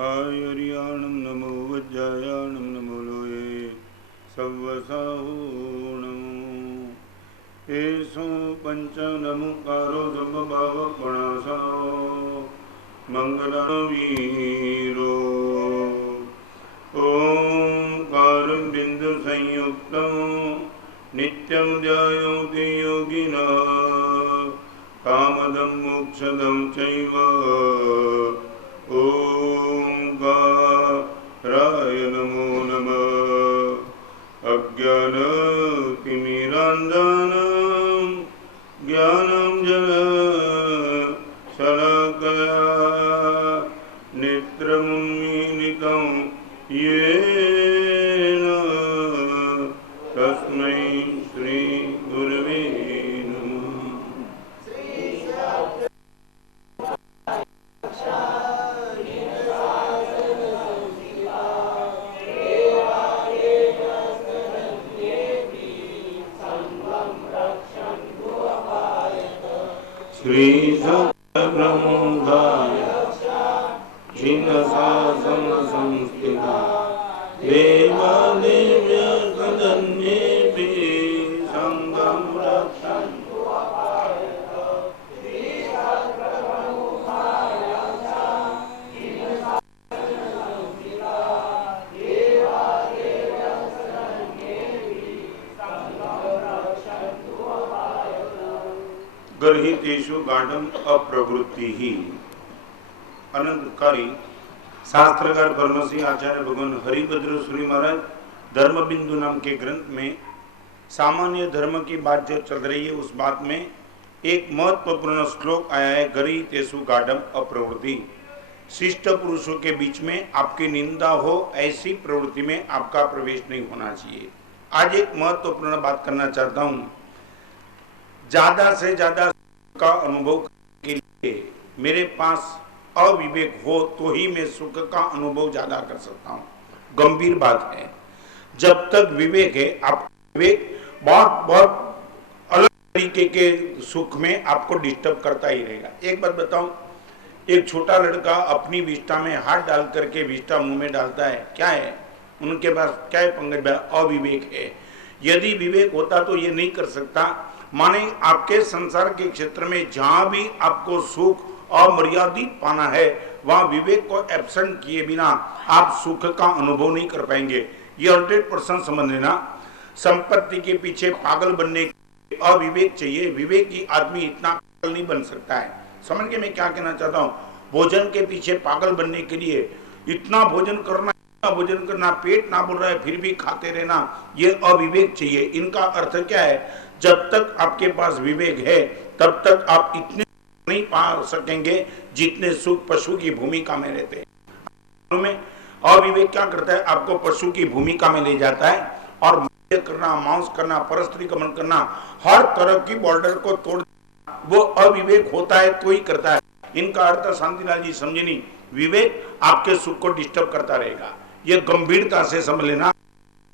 आयुर्याणं नमो वज्रायाणं नमो लोये सव्वसाहूणम् एषो पञ्चनमुकारो सर्वभावप्रणाशो मङ्गलवीरो ओंकारं बिन्दुसंयुक्तं नित्यं ध्यायन्ति योगिनः कामदं मोक्षदं चैव ओंकाराय नमो नमः। अज्ञानतिमिरान्धनं ज्ञानाञ्जनशलाकया नेत्रमुन्मीलितं येन तस्मै श्रीगुरवे नमः। श्री सत्यप्रमोदाय जिनशासन संस्थिता देवादेव्य सदन्येऽपि संगं रक्षन्तु गर्हितेषु गाढ़ं अप्रवृत्ति अनंतकारी शास्त्रकार ब्रह्मश्री आचार्य भगवान हरिभद्र सूरी महाराज धर्म बिंदु नाम के ग्रंथ में सामान्य धर्म की बात जो चल रही है उस बात में एक महत्वपूर्ण श्लोक आया है। गर्हितेषु गाढ़ं अप्रवृत्ति, शिष्ट पुरुषों के बीच में आपकी निंदा हो ऐसी प्रवृत्ति में आपका प्रवेश नहीं होना चाहिए। आज एक महत्वपूर्ण बात करना चाहता हूं। ज्यादा से ज्यादा का अनुभव के लिए मेरे पास अविवेक हो तो ही मैं सुख का अनुभव ज्यादा कर सकता हूं। गंभीर बात है। जब तक विवेक है, आप विवेक बहुत बहुत अलग तरीके के सुख में आपको डिस्टर्ब करता ही रहेगा। एक बात बताऊं, एक छोटा लड़का अपनी विष्ठा में हाथ डाल करके विष्ठा मुंह में डालता है, क्या है उनके पास? क्या है पंकज भाई? अविवेक है। यदि विवेक होता तो ये नहीं कर सकता। माने आपके संसार के क्षेत्र में जहां भी आपको सुख अमर्यादित पाना है वहां विवेक को एब्सेंट किए बिना आप सुख का अनुभव नहीं कर पाएंगे। ये 100% समझ लेना। संपत्ति के पीछे पागल बनने के अविवेक चाहिए, विवेक की आदमी इतना पागल नहीं बन सकता है। समझ के मैं क्या कहना चाहता हूँ? भोजन के पीछे पागल बनने के लिए इतना भोजन करना, पेट ना बोल रहा है फिर भी खाते रहना, ये अविवेक चाहिए। इनका अर्थ क्या है? जब तक आपके पास विवेक है तब तक आप इतने नहीं पा सकेंगे जितने सुख पशु की भूमिका में रहते हैं। अविवेक क्या करता है? आपको पशु की भूमिका में ले जाता है और करना, मांस करना, परस्त्री गमन करना, हर तरह की बॉर्डर को तोड़, वो अविवेक होता है तो ही करता है। इनका अर्थ शांतिलाल जी समझे नहीं। विवेक आपके सुख को डिस्टर्ब करता रहेगा, ये गंभीरता से समझ लेना।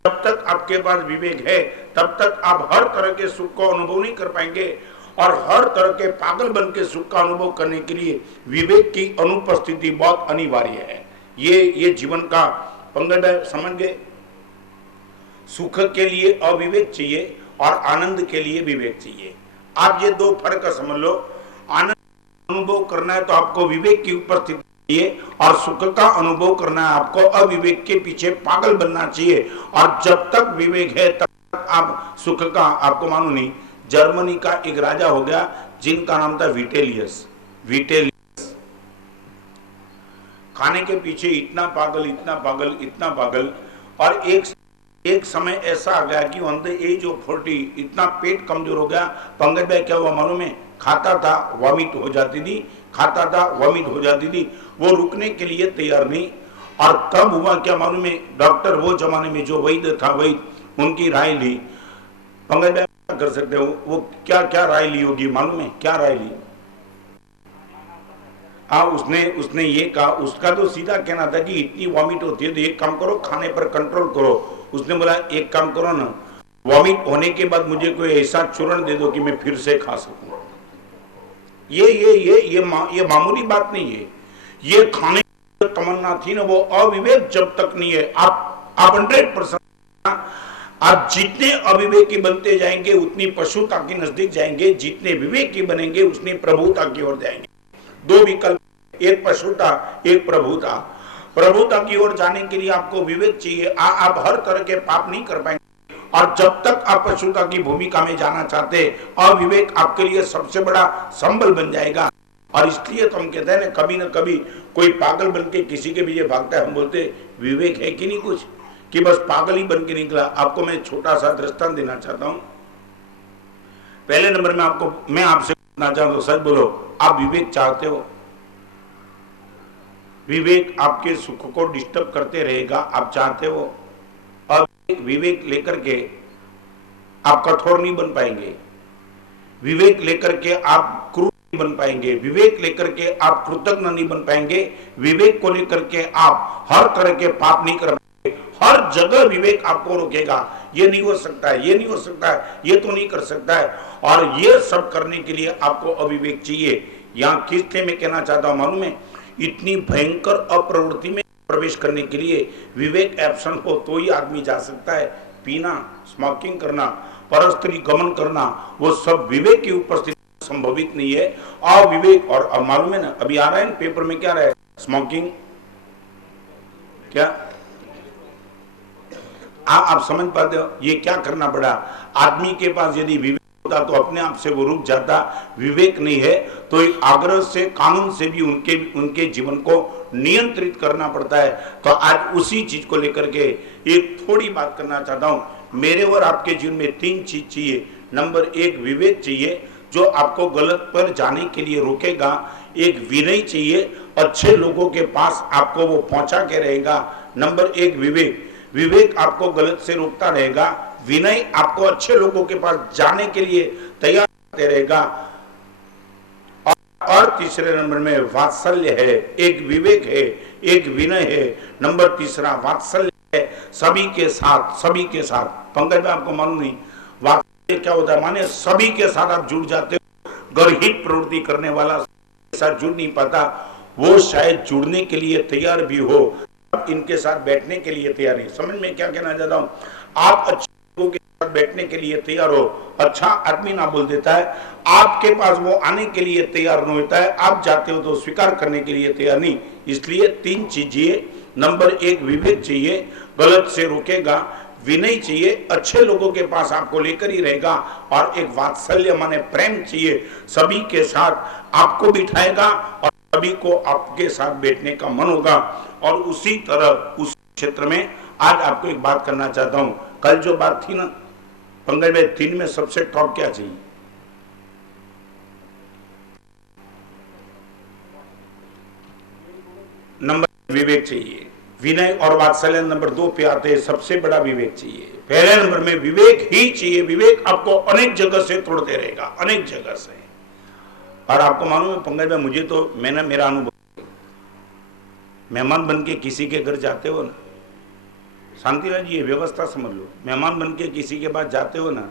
जब तक आपके पास विवेक है तब तक आप हर तरह के सुख को अनुभव नहीं कर पाएंगे और हर तरह के पागल बन के सुख का अनुभव करने के लिए विवेक की अनुपस्थिति बहुत अनिवार्य है। ये जीवन का पंगड़ समझ गए। सुख के लिए अविवेक चाहिए और आनंद के लिए विवेक चाहिए। आप ये दो फर्क समझ लो। आनंद अनुभव करना है तो आपको विवेक की उपस्थिति चाहिए और सुख का अनुभव करना है आपको अविवेक के पीछे पागल बनना चाहिए। और जब तक विवेक है तब तक आप सुख का, आपको मालूम नहीं, जर्मनी का एक राजा हो गया जिनका नाम था विटेलियस। खाने के पीछे इतना पागल और एक समय ऐसा आ गया कि ऑन द एज ऑफ 40 इतना पेट कमजोर हो गया। पंकज भाई क्या हुआ मालूम है? खाता था वॉमिट हो जाती थी, वो रुकने के लिए तैयार नहीं। और तब हुआ क्या मालूम है? डॉक्टर वो जमाने में जो वैद्य था, वैद्य उनकी राय ली। पंकज भाई क्या कर सकते हो? वो क्या राय ली होगी मालूम है? क्या राय ली? उसने ये कहा, उसका तो सीधा कहना था कि इतनी वॉमिट होती है तो एक काम करो, खाने पर कंट्रोल करो। उसने बोला एक काम करो ना, वॉमिट होने के बाद मुझे कोई ऐसा चूर्ण दे दो कि मैं फिर से खा सकूं। ये मामूली बात नहीं है। ये खाने तमन्ना थी ना, वो अविवेक जब तक नहीं है, आप 100% आप जितने अविवेकी बनते जाएंगे उतनी पशुता के नजदीक जाएंगे, जितने विवेकी बनेंगे उतनी प्रभुता की ओर जाएंगे। दो विकल्प, एक पशुता एक प्रभुता। प्रभुता की ओर जाने के लिए आपको विवेक चाहिए। आप हर तरह के पाप नहीं कर पाएंगे, और जब तक आप पशुता की भूमिका में जाना चाहते, अविवेक आपके लिए सबसे बड़ा संबल बन जाएगा। और इसलिए तो हम कहते हैं ना कभी कोई पागल बन के किसी के पीछे भागता है, हम बोलते विवेक है कि नहीं कुछ, कि बस पागल ही बन के निकला। आपको मैं छोटा सा दृष्टांत देना चाहता हूं। पहले नंबर में मैं आपसे पूछना चाहता हूं, सच बोलो, आप विवेक चाहते हो? विवेक आपके सुख को डिस्टर्ब करते रहेगा, आप चाहते हो? अब विवेक लेकर के आप कठोर नहीं बन पाएंगे, विवेक लेकर के आप क्रूर नहीं बन पाएंगे, विवेक लेकर के आप कृतज्ञ नहीं बन पाएंगे, विवेक को लेकर के आप हर तरह के पाप नहीं कर पाएंगे। हर जगह विवेक आपको रोकेगा, ये नहीं हो सकता है, ये नहीं हो सकता है, ये तो नहीं कर सकता है। और ये सब करने के लिए आपको अविवेक चाहिए। यहां किसके में कहना चाहता हूं मालूम है, इतनी भयंकर अप्रवृत्ति में प्रवेश करने के लिए विवेक एब्सेंट हो तो ही आदमी जा सकता है। पीना, स्मोकिंग करना, परस्त्री गमन करना, वो सब विवेक की उपस्थिति संभवित नहीं है। अविवेक, और मालूम है ना, अभी आ रहा है पेपर में क्या रहा है, स्मोकिंग क्या आप समझ पाते हो ये क्या करना पड़ा? आदमी के पास यदि विवेक होता तो अपने आप से वो रुक जाता। विवेक नहीं है तो एक आग्रह से, कानून से भी उनके जीवन को नियंत्रित करना पड़ता है। तो आज उसी चीज को लेकर के एक थोड़ी बात करना चाहता हूं। मेरे और आपके जीवन में 3 चीज चाहिए। नंबर 1 विवेक चाहिए जो आपको गलत पर जाने के लिए रोकेगा। एक विनय चाहिए, अच्छे लोगों के पास आपको वो पहुंचा के रहेगा। नंबर 1 विवेक आपको गलत से रोकता रहेगा, विनय आपको अच्छे लोगों के पास जाने के लिए तैयार करते रहेगा। और तीसरे नंबर में वात्सल्य है। एक विवेक है, एक विनय है, नंबर तीसरा वात्सल्य है, सभी के साथ। पंकज में आपको मालूम नहीं वात्सल्य क्या होता है? माने सभी के साथ आप जुड़ जाते हो। गर्हित प्रवृत्ति करने वाला साथ जुड़ नहीं पाता, वो शायद जुड़ने के लिए तैयार भी हो, इनके साथ बैठने के लिए तैयार नहीं। समझ में क्या कहना चाहता हूं? आप अच्छे लोगों के साथ बैठने के लिए तैयार हो, अच्छा आदमी ना बोल देता है, आपके पास वो आने के लिए तैयार नहीं होता है, आप जाते हो तो स्वीकार करने के लिए तैयार नहीं। इसलिए 3 चीजें, नंबर 1 विवेक चाहिए, गलत से रोकेगा, विनय चाहिए, अच्छे लोगों के पास आपको लेकर ही रहेगा, और एक वात्सल्य माने प्रेम चाहिए, सभी के साथ आपको बिठाएगा और सभी को आपके साथ बैठने का मन होगा। और उसी तरह उस क्षेत्र में आज आपको एक बात करना चाहता हूं। कल जो बात थी ना पंकज में, 3 में सबसे टॉप क्या चाहिए? नंबर विवेक चाहिए, विनय और वात्सल्य नंबर 2 पे आते हैं। सबसे बड़ा विवेक चाहिए। पहले नंबर में विवेक ही चाहिए। विवेक आपको अनेक जगह से तोड़ते रहेगा, अनेक जगह से। और आपको मालूम है पंकज में, मुझे तो मेरा अनुभव, मेहमान बन के किसी के घर जाते हो ना, शांतिलाल जी ये व्यवस्था समझ लो, मेहमान बन के किसी के पास जाते हो ना,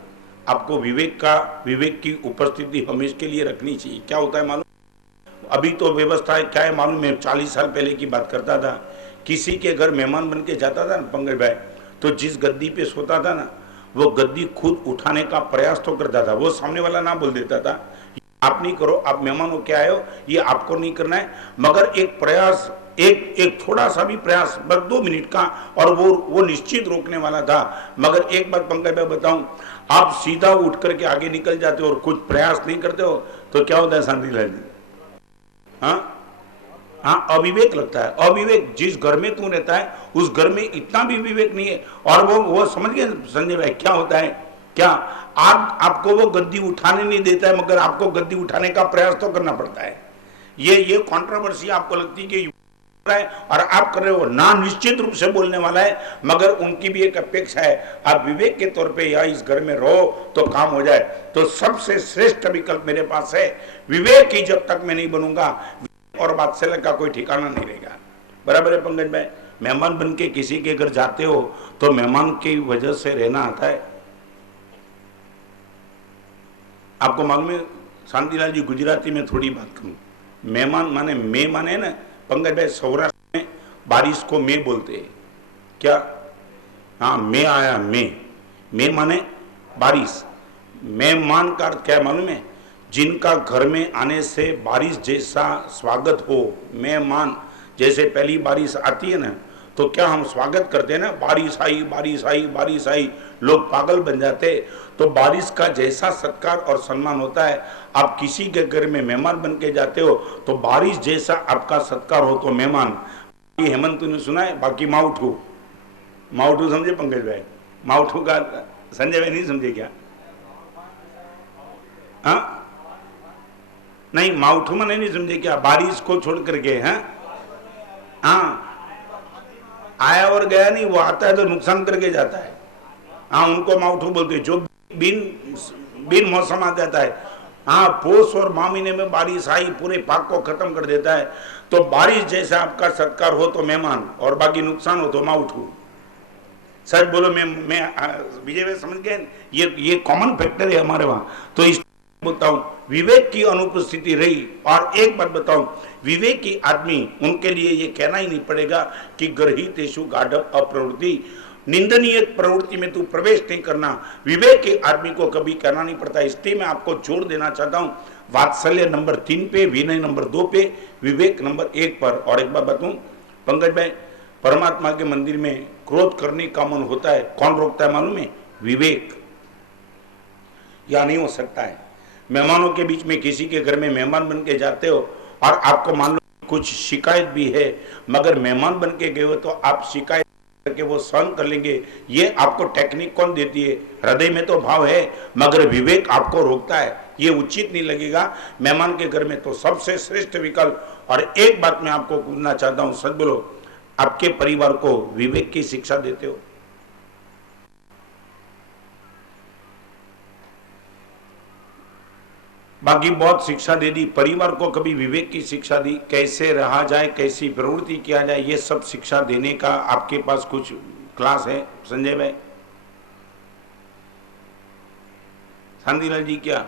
आपको विवेक की उपस्थिति हमेशा के लिए रखनी चाहिए। क्या होता है मालूम? अभी तो व्यवस्था क्या है मालूम? मैं 40 साल पहले की बात करता था, किसी के घर मेहमान बन के जाता था ना पंकज भाई, तो जिस गद्दी पे सोता था ना, वो गद्दी खुद उठाने का प्रयास तो करता था। वो सामने वाला ना बोल देता था आप नहीं करो, आप मेहमान हो क्या आए हो, ये आपको नहीं करना है, मगर एक प्रयास, एक थोड़ा सा भी प्रयास, बस 2 मिनट का, और वो निश्चित रोकने वाला था। मगर एक बात पंकज भाई बताऊं, आप सीधा उठ करके आगे निकल जाते हो और कुछ प्रयास नहीं करते हो तो क्या होता है शांतिलाल जी? हाँ, अविवेक लगता है। अविवेक, जिस घर में तू रहता है उस घर में इतना भी विवेक नहीं है। और वो समझ गए संजय भाई क्या होता है? क्या आपको वो गद्दी उठाने नहीं देता है, मगर आपको गद्दी उठाने का प्रयास तो करना पड़ता है। ये कंट्रोवर्सी आपको लगती है कि और आप कर रहे हो ना, निश्चित रूप से बोलने वाला है, मगर उनकी भी एक अपेक्षा है आप विवेक के तौर पे या इस घर में रहो तो काम हो जाए। तो सबसे श्रेष्ठ विकल्प मेरे पास है, विवेक ही जब तक मैं नहीं बनूंगा और वात्सल्य का कोई ठिकाना नहीं रहेगा। बराबर है पंकज भाई? मेहमान बन के किसी के घर जाते हो तो मेहमान की वजह से रहना आता है। आपको मालूम है शांतिलाल जी, गुजराती में थोड़ी बात करूं, मेहमान माने मैं माने ना पंकज भाई, सौराष्ट्र में बारिश को मैं बोलते हैं। क्या? हाँ, मैं आया। मैं माने बारिश। मेहमान का अर्थ क्या मालूम है? जिनका घर में आने से बारिश जैसा स्वागत हो। मेहमान, जैसे पहली बारिश आती है ना, तो क्या हम स्वागत करते हैं ना, बारिश आई बारिश आई बारिश आई, लोग पागल बन जाते। तो बारिश का जैसा सत्कार और सम्मान होता है, आप किसी के घर में मेहमान बन के जाते हो तो बारिश जैसा आपका सत्कार हो तो मेहमान। ये हेमंत ने सुना है, बाकी माउठू समझे पंकज भाई? माउठू का संजय भाई नहीं समझे क्या? हाँ नहीं, माउठू में नहीं समझे क्या? बारिश को छोड़ करके। हैं? हाँ, आया और गया नहीं, वो आता है तो नुकसान करके जाता है। हाँ, उनको माउठू बोलते हैं, जो बिन मौसम आ जाता है। हाँ, पोष और माह महीने में बारिश आई, पूरे पाक को खत्म कर देता है। तो बारिश जैसा आपका सत्कार हो तो मेहमान, और बाकी नुकसान हो तो माउठू। सच बोलो, मैं विजय भाई समझ गए? ये कॉमन फैक्टर है हमारे वहां। तो इस बोलता हूं, विवेक की अनुपस्थिति रही। और एक बात बताऊं, विवेक की आदमी, उनके लिए ये कहना ही नहीं पड़ेगा कि गर्हितेषु गाढव अप्रवृत्ति, निंदनीय प्रवृत्ति में तू प्रवेश नहीं करना। विवेक के आदमी को कभी कहना नहीं पड़ता। इसलिए मैं आपको जोड़ देना चाहता हूं, वात्सल्य नंबर 3 पे, विनय नंबर 2 पे, विवेक नंबर 1 पर। और एक बात बताऊं पंकज भाई, परमात्मा के मंदिर में क्रोध करने का मन होता है, कौन रोकता है मालूम है? विवेक। या नहीं हो सकता है? मेहमानों के बीच में किसी के घर में मेहमान बन के जाते हो और आपको मान लो कुछ शिकायत भी है, मगर मेहमान बन के गए हो तो आप शिकायत करके वो सहन कर लेंगे। ये आपको टेक्निक कौन देती है? हृदय में तो भाव है, मगर विवेक आपको रोकता है। ये उचित नहीं लगेगा मेहमान के घर में। तो सबसे श्रेष्ठ विकल्प। और एक बात मैं आपको पूछना चाहता हूं, सच बोलो, आपके परिवार को विवेक की शिक्षा देते हो? बाकी बहुत शिक्षा दे दी, परिवार को कभी विवेक की शिक्षा दी? कैसे रहा जाए, कैसी प्रवृत्ति किया जाए, ये सब शिक्षा देने का आपके पास कुछ क्लास है संजय भाई? शांतिलाल जी क्या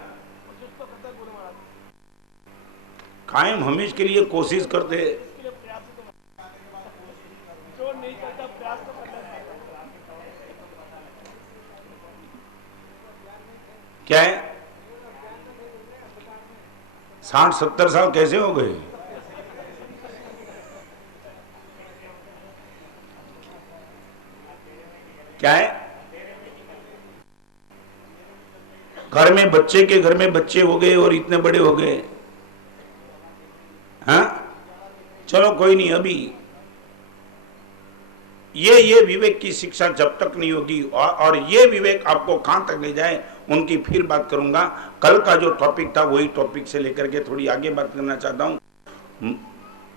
कायम हमेश के लिए कोशिश करते? क्या है? 60-70 साल कैसे हो गए? क्या है? घर में बच्चे के घर में बच्चे हो गए और इतने बड़े हो गए। हाँ, चलो कोई नहीं। अभी ये विवेक की शिक्षा जब तक नहीं होगी, और ये विवेक आपको कहां तक ले जाए उनकी फिर बात करूंगा। कल का जो टॉपिक था वही टॉपिक से लेकर के थोड़ी आगे बात करना चाहता हूं।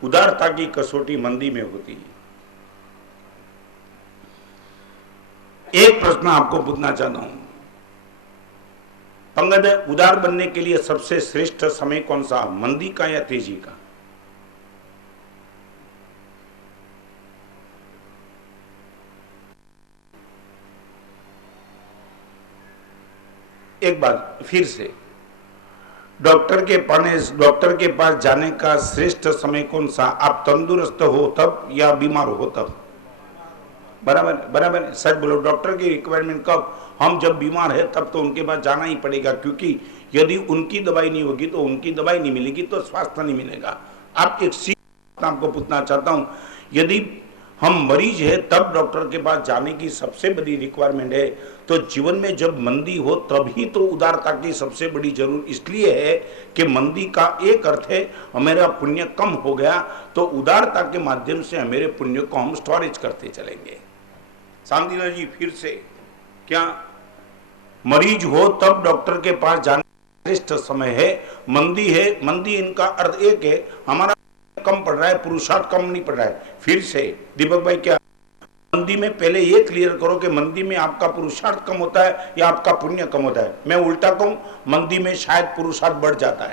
उदारता की कसौटी मंदी में होती है। एक प्रश्न आपको पूछना चाहता हूं पंकज, उदार बनने के लिए सबसे श्रेष्ठ समय कौन सा, मंदी का या तेजी का? एक बात फिर से, डॉक्टर के पास जाने का श्रेष्ठ समय कौन सा? आप तंदुरुस्त हो तब या बीमार हो तब? बराबर सच बोलो, डॉक्टर की रिक्वायरमेंट कब? हम जब बीमार है तब तो उनके पास जाना ही पड़ेगा, क्योंकि यदि उनकी दवाई नहीं होगी तो उनकी दवाई नहीं मिलेगी तो स्वास्थ्य नहीं मिलेगा। आप एक सीधा आपको पूछना चाहता हूं, यदि हम मरीज है तब डॉक्टर के पास जाने की सबसे बड़ी रिक्वायरमेंट है, तो जीवन में जब मंदी हो तभी तो उदारता की सबसे बड़ी जरूरत इसलिए है कि मंदी का एक अर्थ है हमारा पुण्य कम हो गया, तो उदारता के माध्यम से हमारे पुण्य को हम स्टोरेज करते चलेंगे। शांतिलाल जी फिर से, क्या मरीज हो तब डॉक्टर के पास जाने श्रेष्ठ समय है? मंदी है, मंदी इनका अर्थ एक है हमारा कम पड़ रहा है, पुरुषार्थ कम नहीं पड़ रहा है। फिर से दीपक भाई, क्या मंदी में पहले ये क्लियर करो कि मंदी में आपका पुरुषार्थ कम होता है या आपका पुण्य कम होता है? मैं उल्टा कहूं, मंदी में शायद पुरुषार्थ बढ़ जाता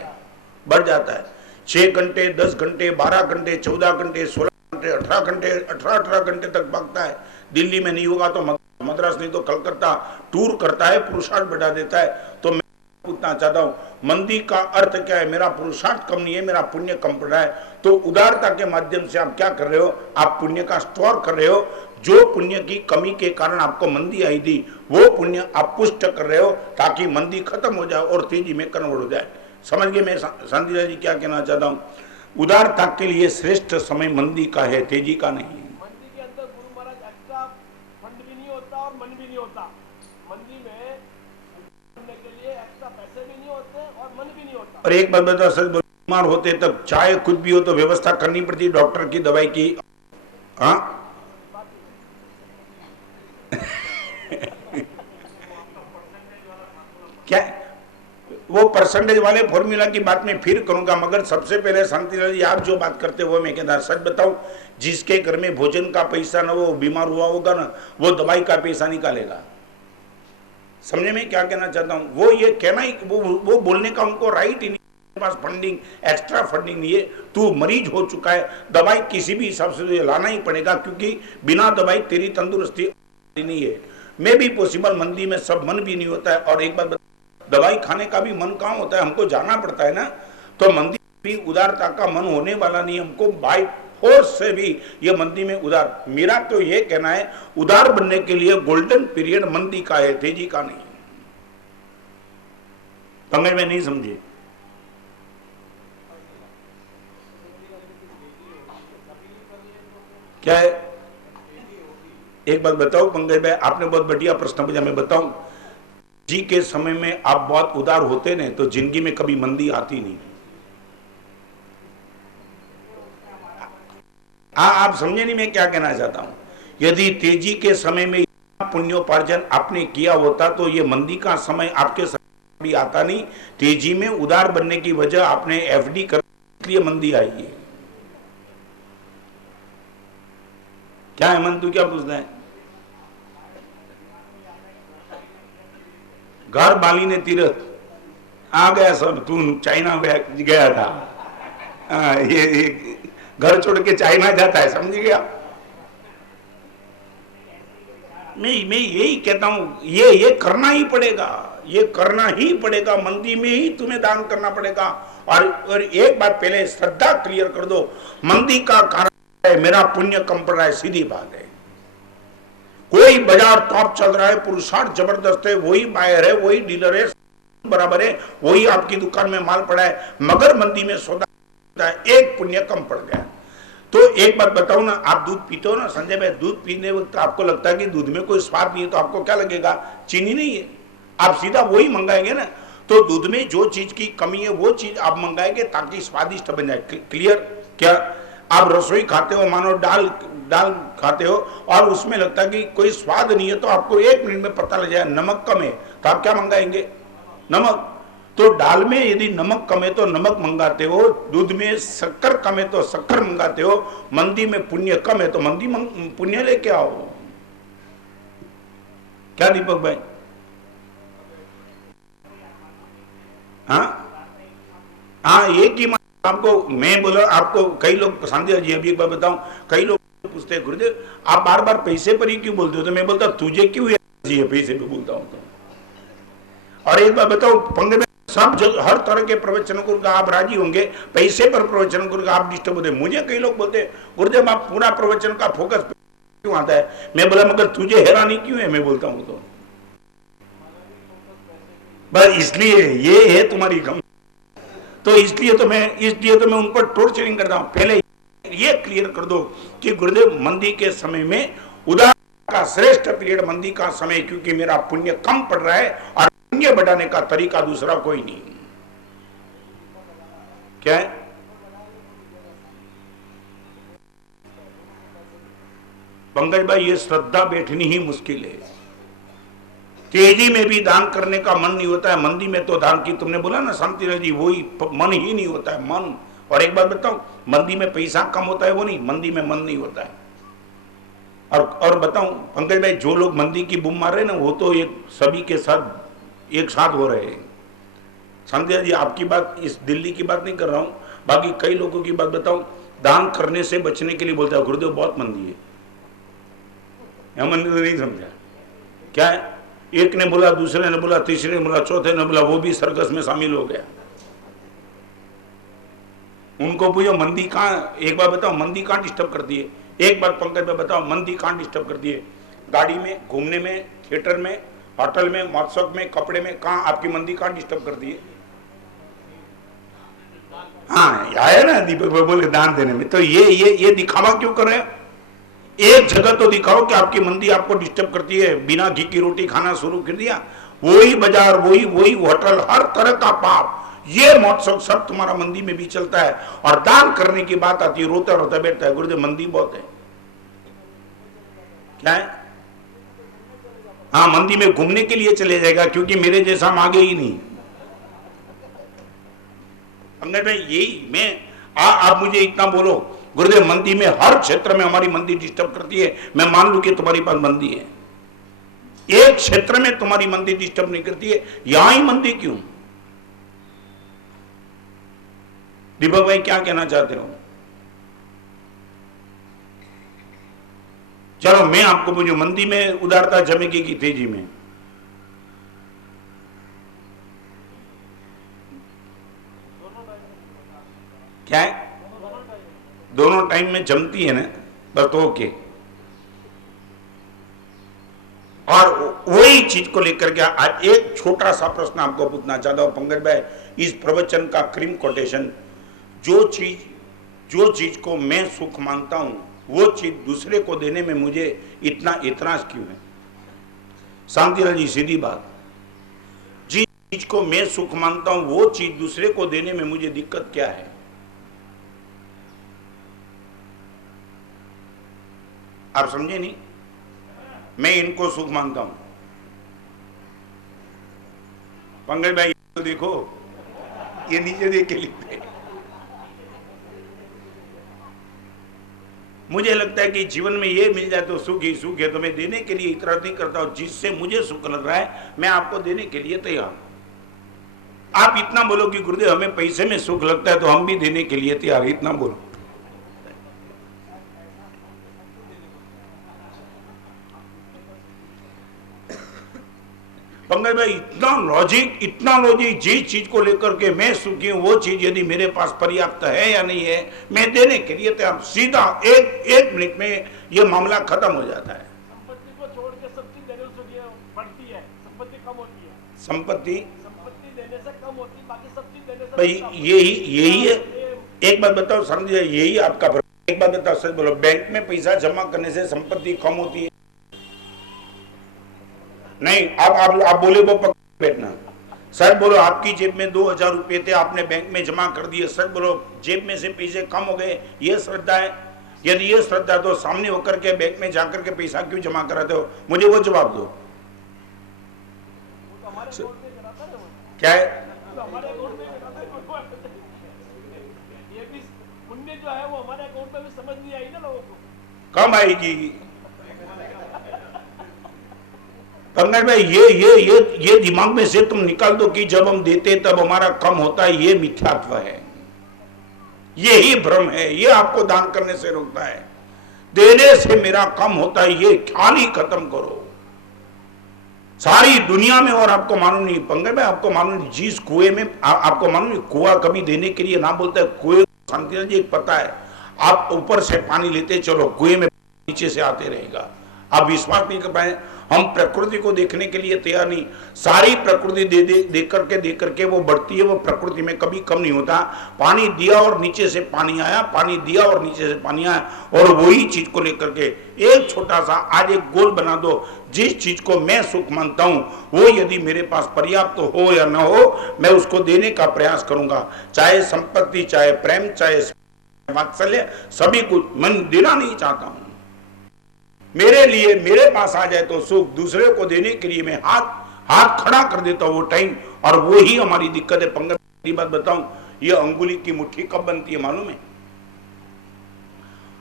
है। 6 घंटे 10 घंटे 12 घंटे 14 घंटे 16 घंटे 18 घंटे तक भागता है। दिल्ली में नहीं होगा तो मद्रास, नहीं तो कलकत्ता टूर करता है, पुरुषार्थ बढ़ा देता है। तो मैं पूछना चाहता हूं, मंदी का अर्थ क्या है? मेरा पुरुषार्थ कम नहीं है, मेरा पुण्य कम पड़ रहा है। तो उदारता के माध्यम से आप क्या कर रहे हो? आप पुण्य का स्टोर कर रहे हो। जो पुण्य की कमी के कारण आपको मंदी आई थी, वो पुण्य आप पुष्ट कर रहे हो ताकि मंदी खत्म हो जाए और तेजी में कन्वर्ट हो जाए। समझ गए मैं शांति जी क्या कहना चाहता हूं? उदारता के लिए श्रेष्ठ समय मंदी का है, तेजी का नहीं है। मंदी के अंदर गुरु महाराज एक्स्ट्रा फंड भी नहीं होता और मन भी नहीं होता। मंदी में करने के लिए एक्स्ट्रा पैसे भी नहीं होते और मन भी नहीं होता। और एक बात बता, सच बीमार होते तब चाहे कुछ भी हो तो व्यवस्था करनी पड़ती डॉक्टर की, दवाई की। हाँ क्या वो परसेंटेज वाले फॉर्मूला की बात मैं फिर करूंगा, मगर सबसे पहले शांतिलाल जी आप जो बात करते हो मैं कहता सच बताऊं, जिसके घर में भोजन का पैसा न वो बीमार हुआ होगा ना, वो दवाई का पैसा निकालेगा। समझे मैं क्या कहना चाहता हूं? वो ये कहना ही वो बोलने का उनको राइट ही नहीं, पास फंडिंग एक्स्ट्रा फंडिंग नहीं है। तू मरीज हो चुका है, दवाई किसी भी हिसाब से तुझे लाना ही पड़ेगा, क्योंकि बिना दवाई तेरी तंदुरुस्ती नहीं है। मे भी पॉसिबल मंदी में सब मन भी नहीं होता है। और एक बात दवाई खाने का भी मन कहाँ होता है? हमको जाना पड़ता है ना। तो मंदी भी उदारता का मन होने वाला नहीं, हमको बाय फोर्स से भी ये मंदी में उदार। मेरा तो ये कहना है उदार बनने के लिए गोल्डन पीरियड मंदी का है, तेजी का नहीं। पंगे में नहीं समझे क्या है? एक बात बताओ पंकज भाई, आपने बहुत बढ़िया प्रश्न पूछा। मैं बताऊं, जी के समय में आप बहुत उदार होते ने तो जिंदगी में कभी मंदी आती नहीं। आप समझे नहीं मैं क्या कहना चाहता हूं? यदि तेजी के समय में पुण्योपार्जन आपने किया होता तो ये मंदी का समय आपके समय भी आता नहीं। तेजी में उदार बनने की वजह आपने एफडी कर, इसलिए मंदी आई है। क्या है मन, तू क्या पूछना है? घर बाली ने तीरथ आ गया सब, तू चाइना गया था। ये घर छोड़ के चाइना जाता है, समझ गया? मैं यही कहता हूं, ये करना ही पड़ेगा, ये करना ही पड़ेगा। मंदी में ही तुम्हें दान करना पड़ेगा। और एक बात पहले श्रद्धा क्लियर कर दो, मंदी का कारण है मेरा पुण्य कम पड़ रहा है, सीधी बात है। कोई बाजार टॉप चल रहा है, पुरुषार्थ जबरदस्त है, वही बायर है, वही डीलर है, बराबर है, वही आपकी दुकान में माल पड़ा है, मगर मंदी में सौदा है, एक पुण्य कम पड़ गया। तो एक बात बताओ ना, आप दूध पीते हो ना संजय भाई, दूध पीने वक्त आपको लगता है कि दूध में कोई स्वाद नहीं है, तो आपको क्या लगेगा? चीनी नहीं है, आप सीधा वही मंगाएंगे ना। तो दूध में जो चीज की कमी है वो चीज आप मंगाएंगे ताकि स्वादिष्ट बन जाए। क्लियर? क्या आप रसोई खाते हो, मानो दाल खाते हो और उसमें लगता है कि कोई स्वाद नहीं है, तो आपको एक मिनट में पता लग जाए नमक कम है, तो आप क्या मंगाएंगे? नमक। तो दाल में यदि नमक कम है तो नमक मंगाते हो, दूध में शक्कर कम है तो शक्कर मंगाते हो, मंदी में पुण्य कम है तो मंदी पुण्य लेके आओ। क्या दीपक भाई? हाँ एक ही आपको मैं बोला, आपको कई लोग पसंद है जी। अभी एक बार बताऊं, कई लोग पूछते हैं गुरुदेव आप बार बार पैसे पर ही क्यों बोलते हो? तो मैं बोलता तुझे क्यों जी है पैसे पे बोलता हूं तो। और एक बार बताओ पंगे में सब हर तरह के प्रवचन को आप राजी होंगे, पैसे पर प्रवचन को आप डिस्टर्ब होते। मुझे कई लोग बोलते हैं गुरुदेव आप पूरा प्रवचन का फोकस क्यों आता है? मैं बोला मगर तुझे हैरानी क्यों है? मैं बोलता हूं तो बस इसलिए ये है तुम्हारी कम, तो इसलिए तो मैं उन पर टॉर्चरिंग करता हूं। पहले ये क्लियर कर दो कि गुरुदेव मंदी के समय में उदार का श्रेष्ठ पीरियड मंदी का समय, क्योंकि मेरा पुण्य कम पड़ रहा है और पुण्य बढ़ाने का तरीका दूसरा कोई नहीं। क्या है? पंकज भाई ये श्रद्धा बैठनी ही मुश्किल है। तेजी में भी दान करने का मन नहीं होता है, मंदी में तो दान की तुमने बोला ना शांति जी, वही मन ही नहीं होता है, मन। और एक बात बताऊं, मंदी में पैसा कम होता है वो नहीं, मंदी में मन नहीं होता है। और बताऊं पंकज भाई, जो लोग मंदी की बूम मार रहे हैं ना, वो तो एक सभी के साथ एक साथ हो रहे हैं। शांति जी आपकी बात, इस दिल्ली की बात नहीं कर रहा हूं, बाकी कई लोगों की बात बताऊं, दान करने से बचने के लिए बोलता है गुरुदेव बहुत मंदी है। मंदी तो नहीं समझा क्या है? एक ने बोला, दूसरे ने बोला, तीसरे ने बोला, चौथे ने बोला, वो भी सर्कस में शामिल हो गया। उनको पूछो मंदी कहाँ, एक बार बताओ मंदी कहाँ डिस्टर्ब करती है? एक बार पंकज में बताओ मंदी कहाँ डिस्टर्ब करती है? गाड़ी में, घूमने में, थिएटर में, होटल में, महोत्सव में, कपड़े में, कहाँ आपकी मंदी कहाँ डिस्टर्ब करती है? हाँ आया ना दीपक भाई बोल के दान देने में। तो ये दिखावा क्यों कर रहे हैं? एक जगह तो दिखाओ कि आपकी मंदी आपको डिस्टर्ब करती है, बिना घी की रोटी खाना शुरू कर दिया, वही बाजार, वही होटल, हर तरह का पाप, ये महोत्सव सब तुम्हारा मंदी में भी चलता है। और दान करने की बात आती है, रोता रोता बैठता है, गुरुदेव मंदी बहुत है। क्या है? हाँ मंदी में घूमने के लिए चले जाएगा, क्योंकि मेरे जैसा मांगे ही नहीं। पंकज भाई यही मैं आप मुझे इतना बोलो, गुरुदेव मंदी में हर क्षेत्र में हमारी मंदी डिस्टर्ब करती है, मैं मान लू कि तुम्हारी पास मंदी है, एक क्षेत्र में तुम्हारी मंदी डिस्टर्ब नहीं करती है, यहां ही मंदी क्यों? दीपक भाई क्या कहना चाहते हो? चलो मैं आपको पूछूं, मंदी में उदारता जमेगी की तेजी में? क्या है? दोनों टाइम में जमती है ना, बस ओके। और वही चीज को लेकर के आज एक छोटा सा प्रश्न आपको पूछना चाहता हूं पंकज भाई, इस प्रवचन का क्रीम कोटेशन, जो चीज को मैं सुख मानता हूं वो चीज दूसरे को देने में मुझे इतना इतराज क्यों है? शांतिलाल जी सीधी बात, जिस चीज को मैं सुख मानता हूं वो चीज दूसरे को देने में मुझे दिक्कत क्या है? आप समझे नहीं? मैं इनको सुख मानता हूं। पंकज भाई तो देखो, ये नीचे देख के लिखते। मुझे लगता है कि जीवन में ये मिल जाए तो सुख ही सुख है, तो मैं देने के लिए इतराज नहीं करता हूं। जिससे मुझे सुख लग रहा है मैं आपको देने के लिए तैयार हूं। आप इतना बोलो कि गुरुदेव हमें पैसे में सुख लगता है तो हम भी देने के लिए तैयार, इतना बोलो। पंकज भाई इतना लॉजिक, जिस चीज को लेकर के मैं सुखी हूं वो चीज यदि मेरे पास पर्याप्त है या नहीं है, मैं देने के लिए तैयार। सीधा एक मिनट में ये मामला खत्म हो जाता है। संपत्ति को छोड़ के सब चीज देने से बढ़ती है, संपत्ति कम होती है। संपत्ति देने से कम होती है, बाकी सब चीज देने से भाई यही है। एक बात बताओ समझिए, यही आपका एक बात बताओ, सच बोलो, बैंक में पैसा जमा करने से संपत्ति कम होती है? नहीं, आप बोले वो पकड़ बैठना। सच बोलो, आपकी जेब में 2000 रुपए थे, आपने बैंक में जमा कर दिए, सच बोलो जेब में से पैसे कम हो गए, ये श्रद्धा है? यदि ये श्रद्धा तो सामने होकर के बैंक में जाकर के पैसा क्यों जमा कराते हो? मुझे वो जवाब दो। क्या है? ये भी पुण्य जो है वो हमारे अकाउंट में भी समझ नहीं आई ना लोगों को। कम आएगी पंकज भाई, ये दिमाग में से तुम निकाल दो कि जब हम देते तब हमारा कम होता है, ये मिथ्यात्व है, यही भ्रम है, ये आपको दान करने से रोकता है। देने से मेरा कम होता है, ये ख्याल ही खत्म करो सारी दुनिया में। और आपको मालूम नहीं पंकज भाई, आपको मालूम नहीं, जिस कुएं में आपको मालूम नहीं, कुआं कभी देने के लिए ना बोलता है, कुएं शांति जी पता है, आप ऊपर से पानी लेते चलो, कुएं में नीचे से आते रहेगा। आप विश्वास नहीं कर पाए, हम प्रकृति को देखने के लिए तैयार नहीं। सारी प्रकृति देख करके वो बढ़ती है, वो प्रकृति में कभी कम नहीं होता। पानी दिया और नीचे से पानी आया, पानी दिया और नीचे से पानी आया, और वही चीज को लेकर के एक छोटा सा आज एक गोल बना दो। जिस चीज को मैं सुख मानता हूं वो यदि मेरे पास पर्याप्त हो या ना हो, मैं उसको देने का प्रयास करूंगा। चाहे संपत्ति, चाहे प्रेम, चाहे वात्सल्य, सभी कुछ मैं देना नहीं चाहता हूं। मेरे लिए मेरे पास आ जाए तो सुख, दूसरे को देने के लिए मैं हाथ खड़ा कर देता हूं वो टाइम, और वो ही हमारी दिक्कत है। पंकज की बात बताऊं, ये अंगुली की मुट्ठी कब बनती है मालूम है?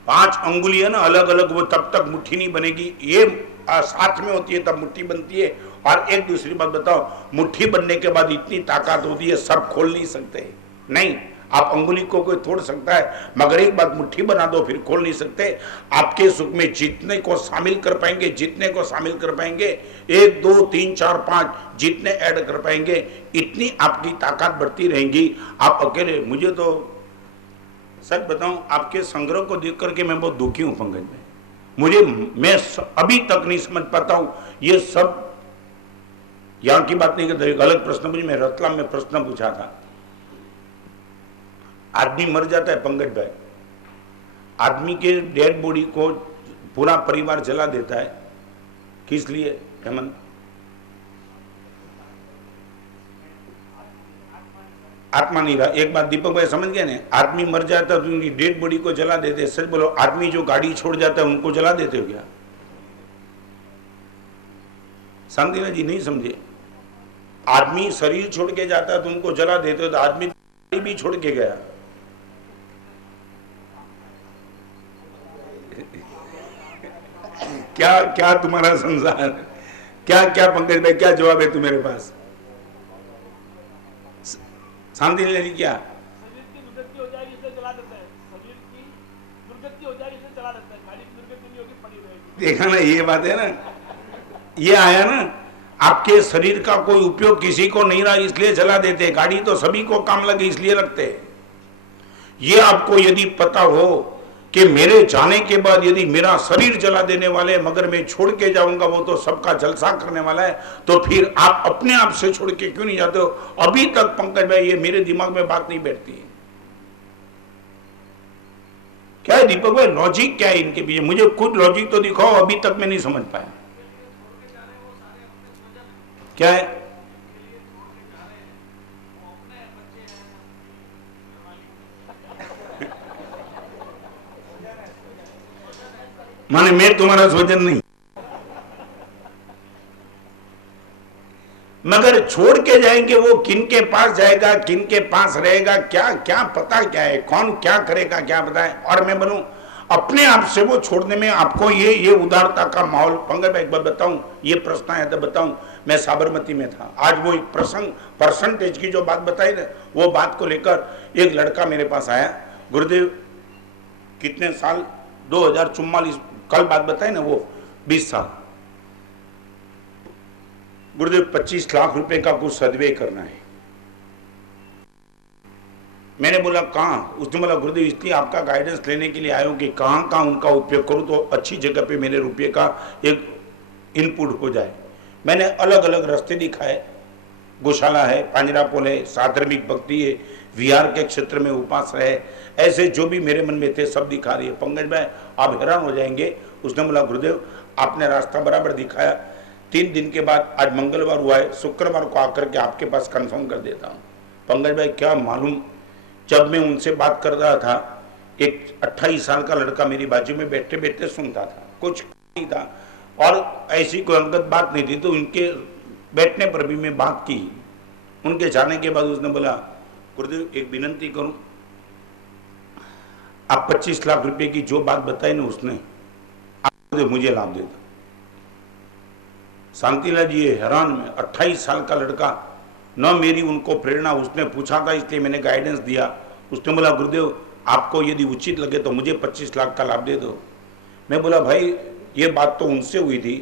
5 अंगुली है ना अलग अलग, वो तब तक मुट्ठी नहीं बनेगी, ये साथ में होती है तब मुट्ठी बनती है। और एक दूसरी बात बताओ, मुट्ठी बनने के बाद इतनी ताकत होती है सब खोल नहीं सकते, नहीं, आप अंगुली को कोई तोड़ सकता है, मगर एक बात मुट्ठी बना दो फिर खोल नहीं सकते। आपके सुख में जितने को शामिल कर पाएंगे, जितने को शामिल कर पाएंगे, 1 2 3 4 5 जितने ऐड कर पाएंगे, इतनी आपकी ताकत बढ़ती रहेगी। आप अकेले, मुझे तो सच बताऊं, आपके संग्रह को देख करके मैं बहुत दुखी हूं पंकज में। मैं अभी तक नहीं समझ पाता हूं। ये सब यहां की बात नहीं करता। एक अलग प्रश्न मुझे, मैं रतलाम में प्रश्न पूछा था। आदमी मर जाता है पंकज भाई, आदमी के डेड बॉडी को पूरा परिवार जला देता है, किस लिए हेमंत? आत्मा नहीं रहा। एक बात दीपक भाई समझ गए ना, आदमी मर जाता है तो उनकी डेड बॉडी को जला देते। सच बोलो, आदमी जो गाड़ी छोड़ जाता है उनको जला देते हो क्या? शांतिलाल जी नहीं समझे। आदमी शरीर छोड़ के जाता है तो उनको जला देते हो, तो आदमी भी छोड़ के गया। क्या क्या तुम्हारा संसार, क्या क्या पंकज भाई, क्या जवाब है तुम्हारे पास? शांति लेनी क्या? शरीर की दुर्गति हो जाएगी इसलिए जला देते हैं, शरीर की दुर्गति हो जाएगी इसलिए जला देते हैं, गाड़ी की दुर्गति नहीं होगी, पड़ी रहेगी। देखा ना, ये बात है ना, ये आया ना। आपके शरीर का कोई उपयोग किसी को नहीं रहा इसलिए जला देते। गाड़ी तो सभी को काम लगे इसलिए रखते। ये आपको यदि पता हो कि मेरे जाने के बाद यदि मेरा शरीर जला देने वाले, मगर मैं छोड़ के जाऊंगा वो तो सबका जलसा करने वाला है, तो फिर आप अपने आप से छोड़ के क्यों नहीं जाते हो? अभी तक पंकज भाई ये मेरे दिमाग में बात नहीं बैठती है। क्या है दीपक भाई, लॉजिक क्या है इनके पीछे? मुझे खुद लॉजिक तो दिखाओ, अभी तक मैं नहीं समझ पाया। क्या है? माने मैं तुम्हारा स्वजन नहीं, मगर छोड़ के जाएंगे वो किन के पास जाएगा, किन के पास रहेगा, क्या क्या पता, क्या है कौन क्या करेगा, क्या पता है। और मैं बनूं अपने आप से वो छोड़ने में आपको ये उदारता का माहौल। पंकज भाई एक बात बताऊं, ये प्रश्न आया था, बताऊं, मैं साबरमती में था आज, वो एक प्रसंग परसेंटेज की जो बात बताई ना, वो बात को लेकर एक लड़का मेरे पास आया। गुरुदेव कितने साल, 2044, कल बात बताई ना, वो 20 साल। गुरुदेव 25 लाख रुपए का कुछ सदव्यय करना है। मैंने बोला कहाँ? उसने बोला गुरुदेव इसलिए आपका गाइडेंस लेने के लिए आया हूं कि कहाँ कहाँ उनका उपयोग करूं तो अच्छी जगह पे मेरे रुपये का एक इनपुट हो जाए। मैंने अलग अलग रास्ते दिखाए, गौशाला है, पांजरापोल है, साधर्मिक भक्ति है, विहार के क्षेत्र में उपासना है, ऐसे जो भी मेरे मन में थे सब दिखा रही है। पंकज भाई आप हैरान हो जाएंगे। उसने बोला गुरुदेव आपने रास्ता बराबर दिखाया, 3 दिन के बाद, आज मंगलवार हुआ है, शुक्रवार को आकर के आपके पास कंफर्म कर देता हूँ। पंकज भाई क्या मालूम, जब मैं उनसे बात कर रहा था, एक 28 साल का लड़का मेरी बाजू में बैठते बैठते सुनता था, कुछ नहीं था और ऐसी कोई अंगत बात नहीं थी, तो उनके बैठने पर भी मैं बात की। उनके जाने के बाद उसने बोला गुरुदेव एक विनंती करूं, आप 25 लाख रुपए की जो बात बताई ना उसने, आप मुझे लाभ दे दो। शांतिलाल जी हैरान में, 28 साल का लड़का, न मेरी उनको प्रेरणा, उसने पूछा था इसलिए मैंने गाइडेंस दिया। उसने बोला गुरुदेव आपको यदि उचित लगे तो मुझे 25 लाख का लाभ दे दो। मैं बोला भाई ये बात तो उनसे हुई थी,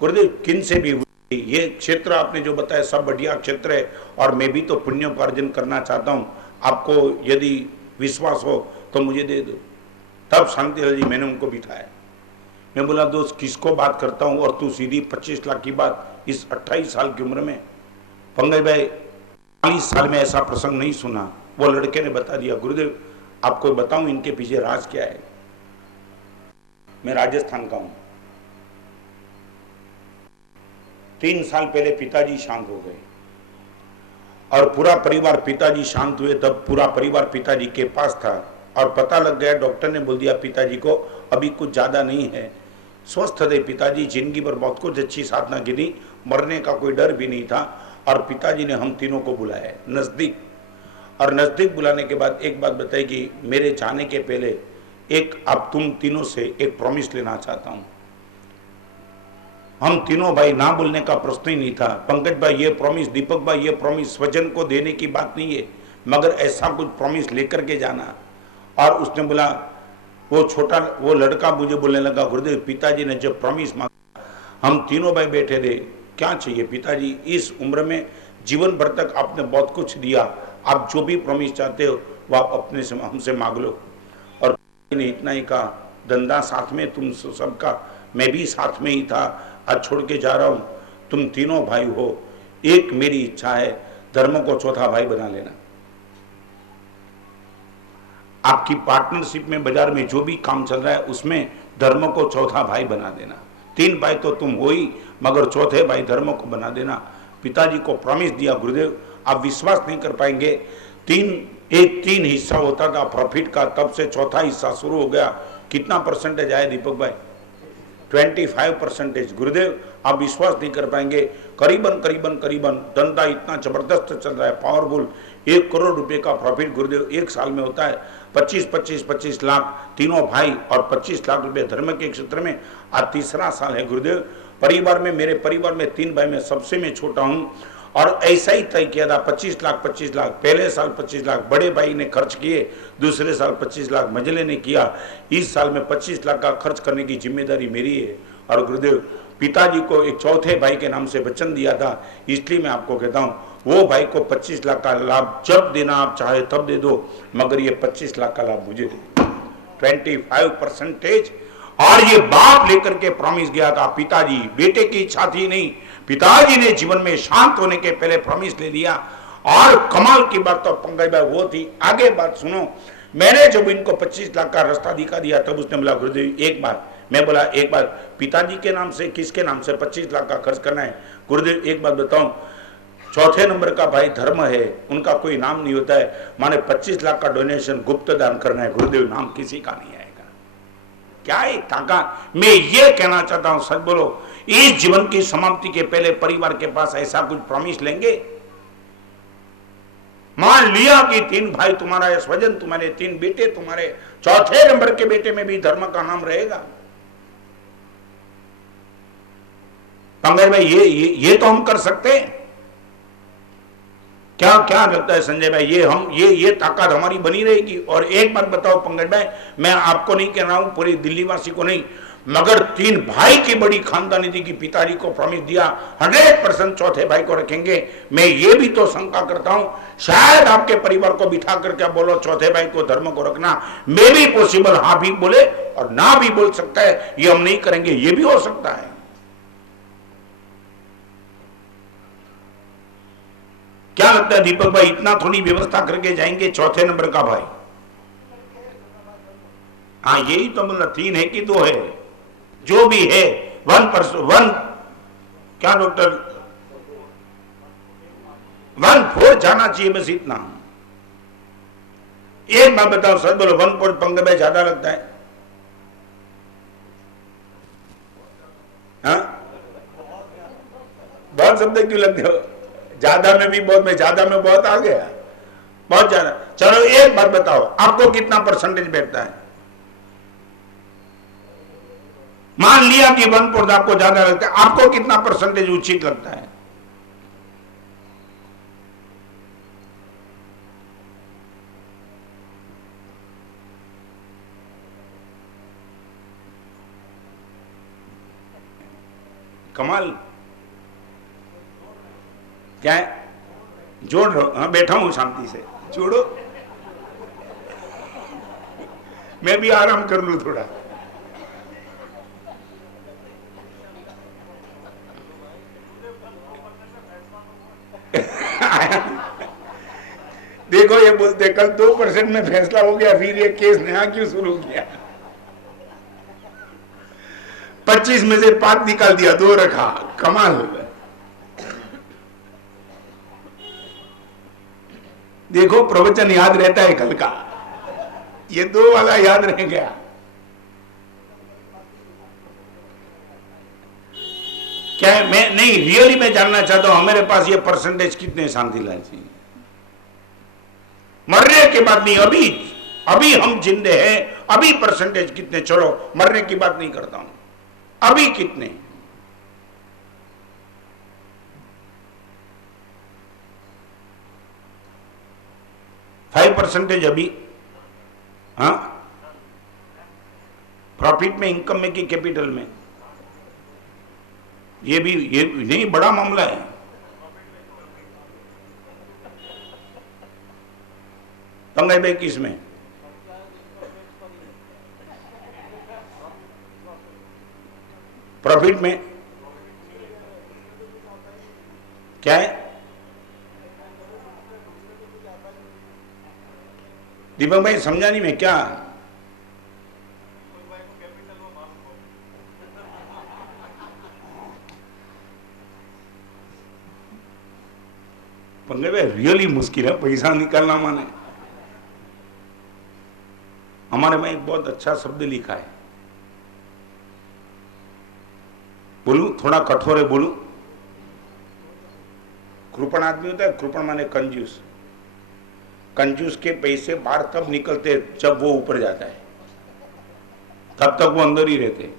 गुरुदेव किन से भी हुई, ये क्षेत्र आपने जो बताया सब बढ़िया क्षेत्र है और मैं भी तो पुण्योपार्जन करना चाहता हूँ, आपको यदि विश्वास हो तो मुझे दे दो। तब शांतिलाल जी मैंने उनको बिठाया। मैं बोला दोस्त किसको बात करता हूँ और तू सीधी 25 लाख की बात इस 28 साल की उम्र में। पंकज भाई 40 साल में ऐसा प्रसंग नहीं सुना। वो लड़के ने बता दिया गुरुदेव आपको बताऊं इनके पीछे राज क्या है। मैं राजस्थान का हूं, 3 साल पहले पिताजी शांत हो गए और पूरा परिवार, पिताजी शांत हुए तब पूरा परिवार पिताजी के पास था और पता लग गया, डॉक्टर ने बोल दिया पिताजी को अभी कुछ ज्यादा नहीं है, स्वस्थ थे पिताजी, जिंदगी भर बहुत कुछ अच्छी साधना गिनी, मरने का कोई डर भी नहीं था। और पिताजी ने हम तीनों को बुलाया नजदीक, और नजदीक बुलाने के बाद एक बात बताई कि मेरे जाने के पहले एक अब तुम तीनों से एक प्रॉमिस लेना चाहता हूं। हम तीनों भाई ना बोलने का प्रश्न ही नहीं था। पंकज भाई ये प्रॉमिस, दीपक भाई ये प्रॉमिस स्वजन को देने की बात नहीं है, मगर ऐसा कुछ प्रॉमिस लेकर के जाना। और उसने बोला, वो लड़का मुझे बोलने लगा, गुरुदेव पिताजी ने जब प्रॉमिस मांगा, हम तीनों भाई बैठे थे, क्या चाहिए पिताजी, इस उम्र में जीवन भर तक आपने बहुत कुछ दिया, आप जो भी प्रॉमिस चाहते हो वो आप अपने से हमसे मांग लो। और ने इतना ही कहा, धंधा साथ में तुम सबका, मैं भी साथ में ही था, आज छोड़ के जा रहा हूं, तुम तीनों भाई हो, एक मेरी इच्छा है, धर्म को चौथा भाई बना लेना। आपकी पार्टनरशिप में बाजार में जो भी काम चल रहा है उसमें धर्म को चौथा भाई बना देना। 3 भाई तो तुम हो ही, मगर चौथे भाई धर्म को बना देना। पिताजी को प्रॉमिस दिया। गुरुदेव आप विश्वास नहीं कर पाएंगे, 3 हिस्सा होता था प्रॉफिट का, तब से चौथा हिस्सा शुरू हो गया। कितना परसेंटेज आया दीपक भाई? 25%। गुरुदेव आप विश्वास नहीं कर पाएंगे, करीबन धंधा इतना जबरदस्त चल रहा है, पावरफुल। 1 करोड़ रुपए का प्रॉफिट गुरुदेव 1 साल में होता है। 25 लाख तीनों भाई और 25 लाख रुपए धर्म के क्षेत्र में। आज तीसरा साल है गुरुदेव। परिवार में, मेरे परिवार में 3 भाई में सबसे मैं छोटा हूं, और ऐसा ही तय किया था 25 लाख। पहले साल 25 लाख बड़े भाई ने खर्च किए, दूसरे साल 25 लाख मझले ने किया। इस साल में 25 लाख का खर्च करने की जिम्मेदारी मेरी है। और गुरुदेव पिताजी को एक चौथे भाई के नाम से वचन दिया था, इसलिए मैं आपको कहता हूं, वो भाई को 25 लाख का लाभ जब देना आप चाहे तब दे दो, मगर ये 25 लाख का लाभ मुझे दे। 25%। और ये बाप लेकर के प्रॉमिस गया था। पिताजी, बेटे की इच्छा थी नहीं, पिताजी ने जीवन में शांत होने के पहले प्रॉमिस ले लिया। और कमाल की बात तो पंकज भाई वो थी, आगे बात सुनो। मैंने जब इनको 25 लाख का रास्ता दिखा दिया, तब उसने बोला, गुरुदेव एक बार, मैं बोला एक बार पिताजी के नाम से, किसके नाम से 25 लाख का खर्च करना है? गुरुदेव एक बात बताऊं, चौथे नंबर का भाई धर्म है, उनका कोई नाम नहीं होता है, माने 25 लाख का डोनेशन गुप्त दान करना है। गुरुदेव नाम किसी का नहीं आएगा। क्या है ताकत? मैं ये कहना चाहता हूं, सच बोलो, इस जीवन की समाप्ति के पहले परिवार के पास ऐसा कुछ प्रॉमिस लेंगे? मान लिया कि 3 भाई तुम्हारा स्वजन, तुम्हारे 3 बेटे, तुम्हारे चौथे नंबर के बेटे में भी धर्म का नाम रहेगा। पंकज भाई ये तो हम कर सकते हैं क्या? क्या लगता है संजय भाई, ये ताकत हमारी बनी रहेगी? और एक बात बताओ पंकज भाई, मैं आपको नहीं कह रहा हूं, पूरी दिल्ली वासी को नहीं, मगर 3 भाई की बड़ी खानदानी थी कि पिताजी को प्रॉमिस दिया 100% चौथे भाई को रखेंगे। मैं ये भी तो शंका करता हूं, शायद आपके परिवार को बिठा कर क्या बोलो चौथे भाई को धर्म को रखना, मे भी पॉसिबल, हाँ भी बोले और ना भी बोल सकता है, ये हम नहीं करेंगे, ये भी हो सकता है। क्या लगता है दीपक भाई, इतना थोड़ी व्यवस्था करके जाएंगे चौथे नंबर का भाई? हाँ यही तो मतलब 3 है कि 2 है, जो भी है 1%, क्या डॉक्टर 1/4 जाना चाहिए, बस इतना। एक बात बताओ सर, बोलो 1/4 पंकज भाई ज्यादा लगता है? हाँ बहुत शब्द क्यों लगते हो? ज्यादा में भी बहुत, में ज्यादा में बहुत आ गया, बहुत ज्यादा। चलो एक बात बताओ, आपको कितना परसेंटेज बैठता है? मान लिया कि 1/4 आपको ज्यादा लगता है, आपको कितना परसेंटेज उचित लगता है? कमाल, क्या है? जोड़ रहो? हाँ बैठा हूं शांति से, जोड़ो, मैं भी आराम कर लूं थोड़ा। देखो ये बोलते कल 2% में फैसला हो गया, फिर ये केस नया क्यों शुरू किया? 25 में से 5 निकाल दिया, 2 रखा, कमाल हो गया। देखो प्रवचन याद रहता है कल का, ये 2 वाला याद रह गया। क्या है? मैं नहीं, रियली मैं जानना चाहता हूं हमारे पास ये परसेंटेज कितने शांतिलाल जी? मरने के बाद नहीं, अभी हम जिंदे हैं, अभी परसेंटेज कितने? चलो मरने की बात नहीं करता हूं, अभी कितने? 5% अभी, हाँ, प्रॉफिट में, इनकम में कि कैपिटल में? ये भी ये नहीं बड़ा मामला है। पंगाई भाई किस में? प्रॉफिट में क्या है? दीपक भाई समझा नहीं मैं क्या? पंगे भाई रियली मुश्किल है पैसा निकालना माने। हमारे में एक बहुत अच्छा शब्द लिखा है, बोलूं? थोड़ा कठोर है, बोलूं? कृपण आदमी होता है, कृपण माने कंजूस। कंजूस के पैसे बाहर तब निकलते जब वो ऊपर जाता है, तब तक वो अंदर ही रहते।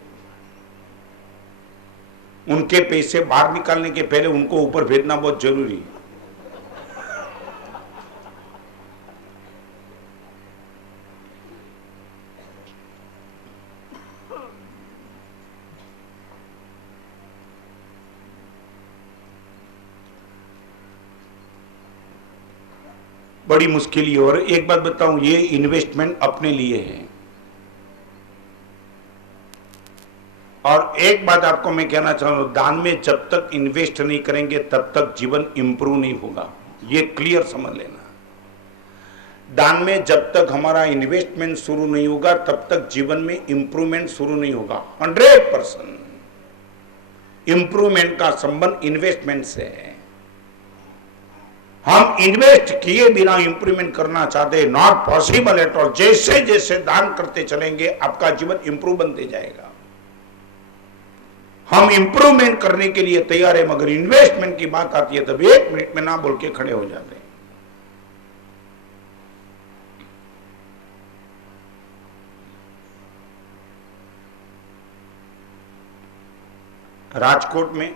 उनके पैसे बाहर निकालने के पहले उनको ऊपर भेजना बहुत जरूरी है। बड़ी मुश्किल ही। और एक बात बताऊं, ये इन्वेस्टमेंट अपने लिए है। और एक बात आपको मैं कहना चाहूंगा, दान में जब तक इन्वेस्ट नहीं करेंगे तब तक जीवन इंप्रूव नहीं होगा। ये क्लियर समझ लेना। दान में जब तक हमारा इन्वेस्टमेंट शुरू नहीं होगा तब तक जीवन में इंप्रूवमेंट शुरू नहीं होगा। 100% इंप्रूवमेंट का संबंध इन्वेस्टमेंट से है। हम इन्वेस्ट किए बिना इंप्रूवमेंट करना चाहते, नॉट पॉसिबल एट ऑल। जैसे जैसे दान करते चलेंगे आपका जीवन इंप्रूव बनते जाएगा। हम इंप्रूवमेंट करने के लिए तैयार है, मगर इन्वेस्टमेंट की बात आती है तब 1 मिनट में ना बोल के खड़े हो जाते हैं। राजकोट में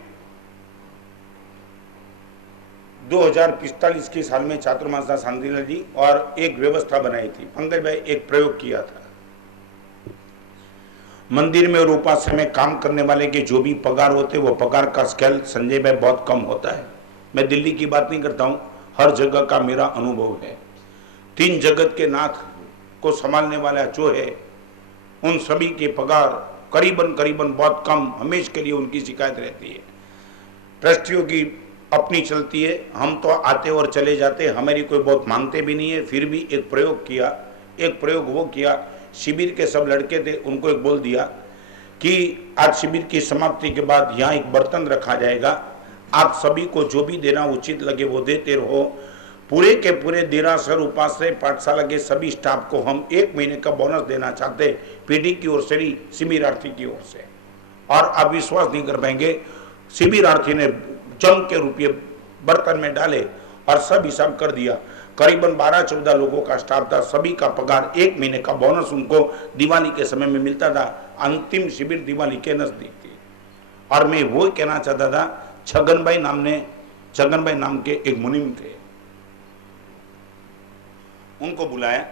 2045 के साल में चातुर्मासा शांतिलाल जी और एक व्यवस्था बनाई थी। पंकज भाई एक प्रयोग किया था। मंदिर में और उपास्य में काम करने वाले के जो भी पगार होते वो पगार का स्केल संजय भाई बहुत कम होता है। मैं दिल्ली की बात नहीं करता हूँ, हर जगह का मेरा अनुभव है। 3 जगत के नाथ को संभालने वाला जो है उन सभी के पगार करीबन बहुत कम, हमेशा के लिए उनकी शिकायत रहती है। ट्रस्टियों की अपनी चलती है, हम तो आते और चले जाते, हमारी कोई बहुत मानते भी नहीं है। फिर भी एक प्रयोग किया। एक प्रयोग वो किया, शिविर के सब लड़के थे, उनको एक बोल दिया कि आज शिविर की समाप्ति के बाद यहाँ एक बर्तन रखा जाएगा, आप सभी को जो भी देना उचित लगे वो देते रहो। पूरे के पूरे देरासर उपाश्रय पाठशाला के सभी स्टाफ को हम 1 महीने का बोनस देना चाहते, पीडी की ओर से, शिविरार्थी की ओर से। और आप विश्वास नहीं कर पाएंगे, शिविरार्थी ने जम के रुपये बर्तन में डाले और सब हिसाब कर दिया। करीबन 12-14 लोगों का स्टाफ था, सभी का पगार 1 महीने का बोनस उनको दिवाली के समय में मिलता था। अंतिम शिविर दिवाली के नजदीक थी। और मैं वो कहना चाहता था, छगन भाई नाम के एक मुनीम थे, उनको बुलाया।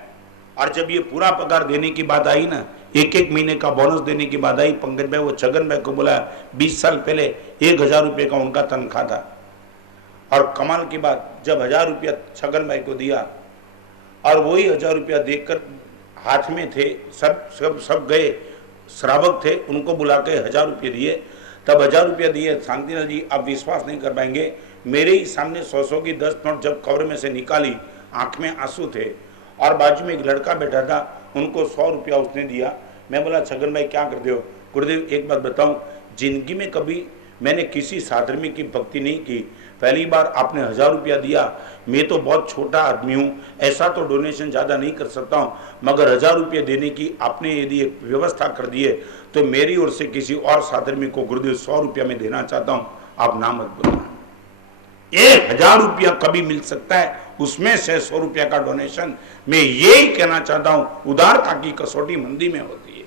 और जब ये पूरा पगार देने की बात आई ना, 1-1 महीने का बोनस देने की बात आई, पंकज भाई वो छगन भाई को बुलाया। 20 साल पहले 1000 रुपये का उनका तनख्वाह था। और कमाल की बात, जब 1000 रुपया छगन भाई को दिया और वही 1000 रुपया देकर हाथ में थे, सब गए, श्रावक थे, उनको बुला के 1000 रुपये दिए। तब 1000 रुपया दिए शांतिलाल जी, आप विश्वास नहीं कर पाएंगे, मेरे ही सामने 100 की 10 नोट जब कवर में से निकाली, आंख में आंसू थे। और बाजू में एक लड़का बैठा था, उनको 100 रुपया उसने दिया। मैं बोला, छगन भाई क्या करते हो? गुरुदेव एक बात बताऊं, जिंदगी में कभी मैंने किसी साधर्मी की भक्ति नहीं की, पहली बार आपने 1000 रुपया दिया। मैं तो बहुत छोटा आदमी हूँ, ऐसा तो डोनेशन ज़्यादा नहीं कर सकता हूँ, मगर 1000 रुपये देने की आपने यदि एक व्यवस्था कर दी है तो मेरी ओर से किसी और साधर्मी को गुरुदेव 100 रुपया मैं देना चाहता हूँ, आप ना मत बोलना। 1000 रुपया कभी मिल सकता है, उसमें से 100 रुपया का डोनेशन। मैं यही कहना चाहता हूं, उदारता की कसौटी मंदी में होती है।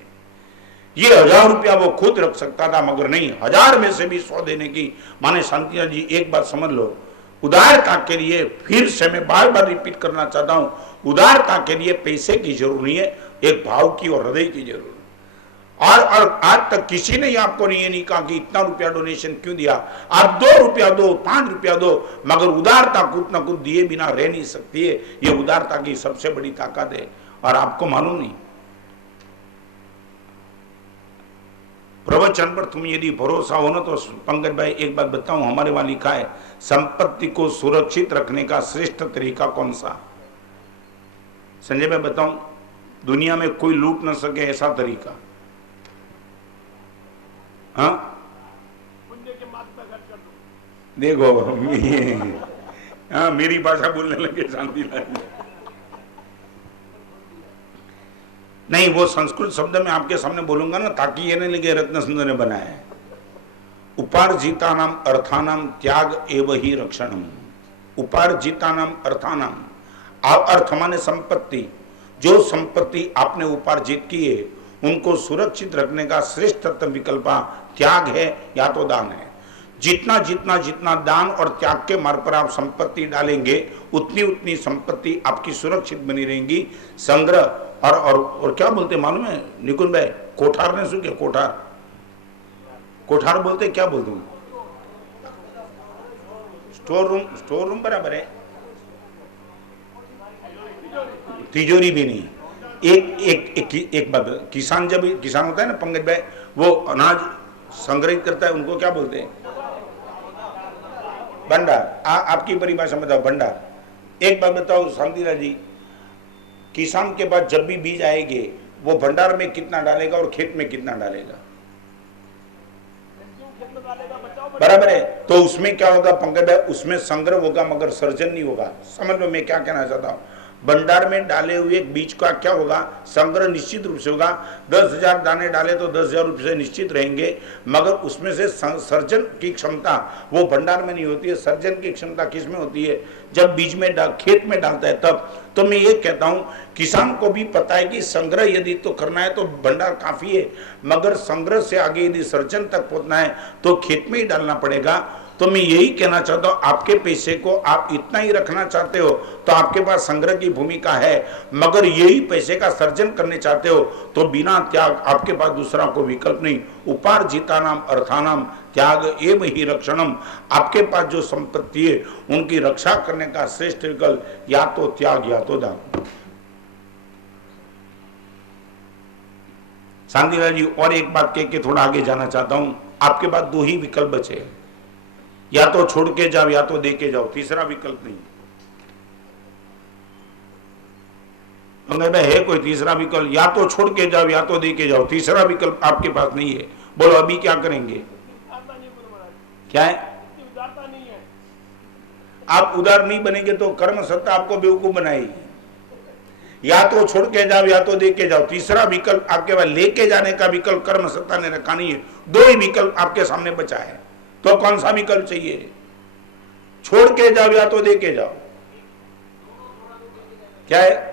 ये 1000 रुपया वो खुद रख सकता था, मगर नहीं, 1000 में से भी 100 देने की। माने शांतिलाल जी एक बात समझ लो, उदारता के लिए, फिर से मैं बार बार रिपीट करना चाहता हूं, उदारता के लिए पैसे की जरूरत नहीं है, एक भाव की और हृदय की जरूरत। और आज तक किसी ने आपको ये नहीं कहा कि इतना रुपया डोनेशन क्यों दिया, आप 2 रुपया दो, 5 रुपया दो, मगर उदारता कुछ ना कुछ दिए बिना रह नहीं सकती है। ये उदारता की सबसे बड़ी ताकत है। और आपको मालूम नहीं, प्रवचन पर तुम यदि भरोसा हो ना, तो पंकज भाई एक बात बताऊं, हमारे वहां लिखा है संपत्ति को सुरक्षित रखने का श्रेष्ठ तरीका कौन सा? संजय भाई बताऊं, दुनिया में कोई लूट ना सके ऐसा तरीका। हाँ पुण्य के मार्ग में खर्च कर दो। देखो हाँ, मेरी भाषा बोलने लगे शांति लाल। नहीं, वो संस्कृत शब्द में आपके सामने बोलूंगा ना, ताकि ये नहीं लगे रत्न सुंदर ने बनाया है। उपार्जितानाम अर्थानाम त्याग एव ही रक्षणम। उपार्जितानाम अर्थानाम, अर्थ माने संपत्ति, जो संपत्ति आपने उपार्जित की है उनको सुरक्षित रखने का श्रेष्ठ विकल्प त्याग है या तो दान है। जितना जितना जितना दान और त्याग के मार्ग पर आप संपत्ति डालेंगे, उतनी उतनी संपत्ति आपकी सुरक्षित बनी रहेंगी। संग्रह और क्या बोलते मालूम है निकुंज भाई? कोठार ने सुन के कोठार बोलते, क्या बोलते हूँ? स्टोर रूम बराबर है, तिजोरी भी नहीं। एक बात, किसान जब किसान होता है ना पंकज भाई, वो अनाज संग्रहित करता है, उनको क्या बोलते हैं? भंडार। आपकी परिभाषा में बताओ, भंडार। एक बात बताओ शांतिलाल जी, किसान के पास जब भी बीज आएंगे वो भंडार में कितना डालेगा और खेत में कितना डालेगा? बराबर है। तो उसमें क्या होगा पंकज भाई? उसमें संग्रह होगा मगर सर्जन नहीं होगा। समझ लो मैं क्या कहना चाहता हूँ। भंडार में डाले हुए बीज का क्या होगा? संग्रह निश्चित रूप से होगा। 10,000 दाने डाले तो 10,000 रुपये निश्चित रहेंगे, मगर उसमें से सर्जन की क्षमता वो भंडार में नहीं होती है। सर्जन की क्षमता किस में होती है? जब बीज में खेत में डालता है तब। तो मैं ये कहता हूं, किसान को भी पता है कि संग्रह यदि तो करना है तो भंडार काफी है, मगर संग्रह से आगे यदि सर्जन तक पहुंचना है तो खेत में ही डालना पड़ेगा। तो मैं यही कहना चाहता हूं, आपके पैसे को आप इतना ही रखना चाहते हो तो आपके पास संग्रह की भूमिका है, मगर यही पैसे का सर्जन करने चाहते हो तो बिना त्याग आपके पास दूसरा कोई विकल्प नहीं। उपार्जितानाम अर्थानाम त्याग एव ही रक्षणम। आपके पास जो संपत्ति है उनकी रक्षा करने का श्रेष्ठ विकल्प या तो त्याग या तो दान। शांतिलाल जी और एक बात कह के थोड़ा आगे जाना चाहता हूं। आपके पास 2 ही विकल्प बचे, या तो छोड़ के जाओ या तो दे के जाओ, तीसरा विकल्प नहीं। है कोई तीसरा विकल्प? या तो छोड़ के जाओ या तो दे के जाओ, तीसरा विकल्प आपके पास नहीं है। बोलो अभी क्या करेंगे? क्या है? उदारता नहीं है। आप उदार नहीं बनेंगे तो कर्म सत्ता आपको बेवकूफ बनाएगी। या तो छोड़ के जाओ या तो दे के जाओ, तीसरा विकल्प आपके पास लेके जाने का विकल्प कर्म सत्ता ने रखा नहीं है। 2 ही विकल्प आपके सामने बचा है, तो कौन सा विकल्प चाहिए? छोड़ के जाओ या तो दे के जाओ। क्या है?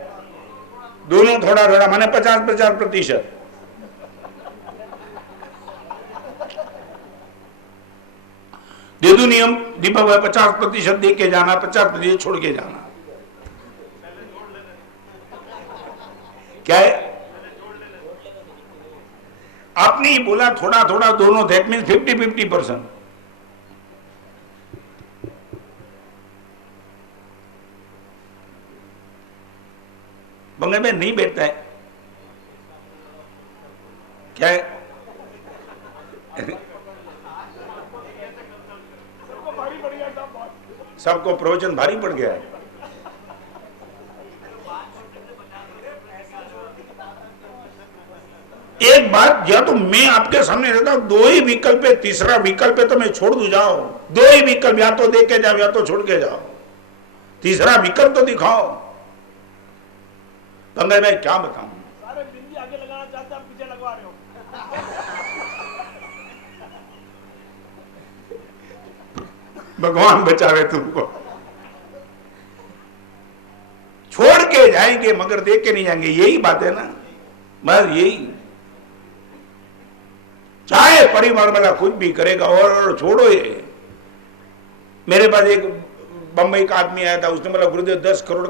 दोनों थोड़ा थोड़ा, माने 50-50%। दे दो नियम दीपक भाई, 50% दे के जाना, 50% छोड़ के जाना। क्या है? आपने ही बोला थोड़ा थोड़ा दोनों, दैट मीन्स 50-50%। बंगले में नहीं बैठता है। क्या है? सबको प्रवचन भारी पड़ गया है। एक बात, या तो मैं आपके सामने रहता हूं, 2 ही विकल्प है, तीसरा विकल्प है तो मैं छोड़ दूं जाओ। 2 ही विकल्प, या तो दे के जाओ या तो छोड़ के जाओ, तीसरा विकल्प तो दिखाओ। तो मैं क्या बताऊं? सारे बिंदी आगे लगाना चाहते आप पीछे लगवा रहे हो। भगवान बचावे तुमको। छोड़ के जाएंगे मगर दे के नहीं जाएंगे, यही बात है ना। बस यही, चाहे परिवार वाला कुछ भी करेगा और छोड़ो। ये मेरे पास एक बम्बई का आदमी आया था, उसने बोला गुरुदेव 10 करोड़